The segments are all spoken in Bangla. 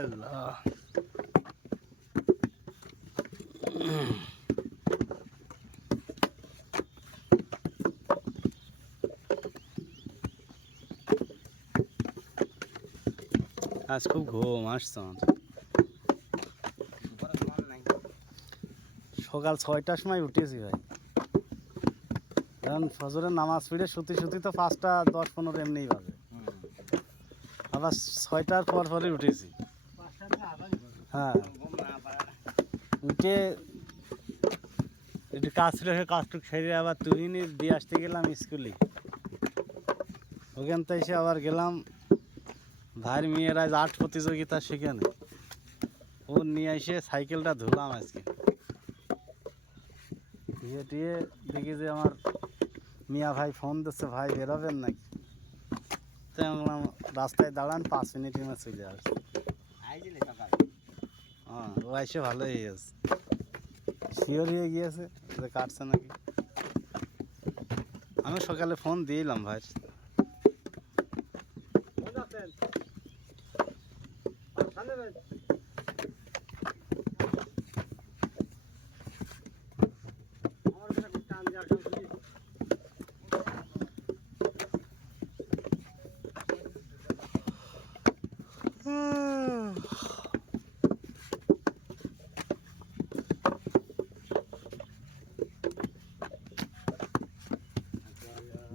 আল্লাহ আজ খুব ঘুম আসছে আমার। সকাল 6টার সময় উঠেছি ভাই, কারণ ফজরের নামাজ পড়ে শুতে শুতে তো 5টা 10-15 এমনিই বাজে, আবার 6টার পর পরে উঠেছি। হ্যাঁ, উঠে একটু কাজ ছিল, সে কাজটুক সেরে আবার তুহিনী দিয়ে আসতে গেলাম স্কুলে। ওখান থেকে এসে আবার গেলাম ভাইয়ের মেয়েরা আর্ট প্রতিযোগিতা সেখানে, ও নিয়ে এসে সাইকেলটা ধুলাম আজকে। ধুয়ে টুয়ে দেখি যে আমার মিয়া ভাই ফোন দিচ্ছে, ভাই বেরোবেন নাকি? তো আমি বললাম রাস্তায় দাঁড়ান, 5 মিনিটের মধ্যে চলে আসছে। হ্যাঁ, ও এসে ভালোই হয়ে গেছে, শিওর হয়ে গিয়েছে যে কাটছে নাকি। আমি সকালে ফোন দিলাম ভাই।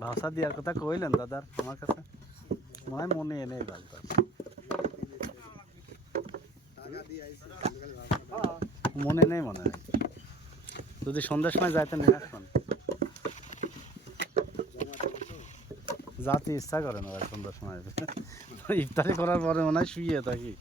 ভাষা দেওয়ার কথা কইলেন দাদার আমার কাছে, মনে হয় মনে এনে ভালো, মনে নেই মনে হয়। যদি সন্ধ্যার সময় যাইতে নিয়ে আসবেন, যাতে ইচ্ছা করে না ভাই সন্ধ্যার সময়। ইফতারি করার পরে মনে হয় শুয়ে থাকি।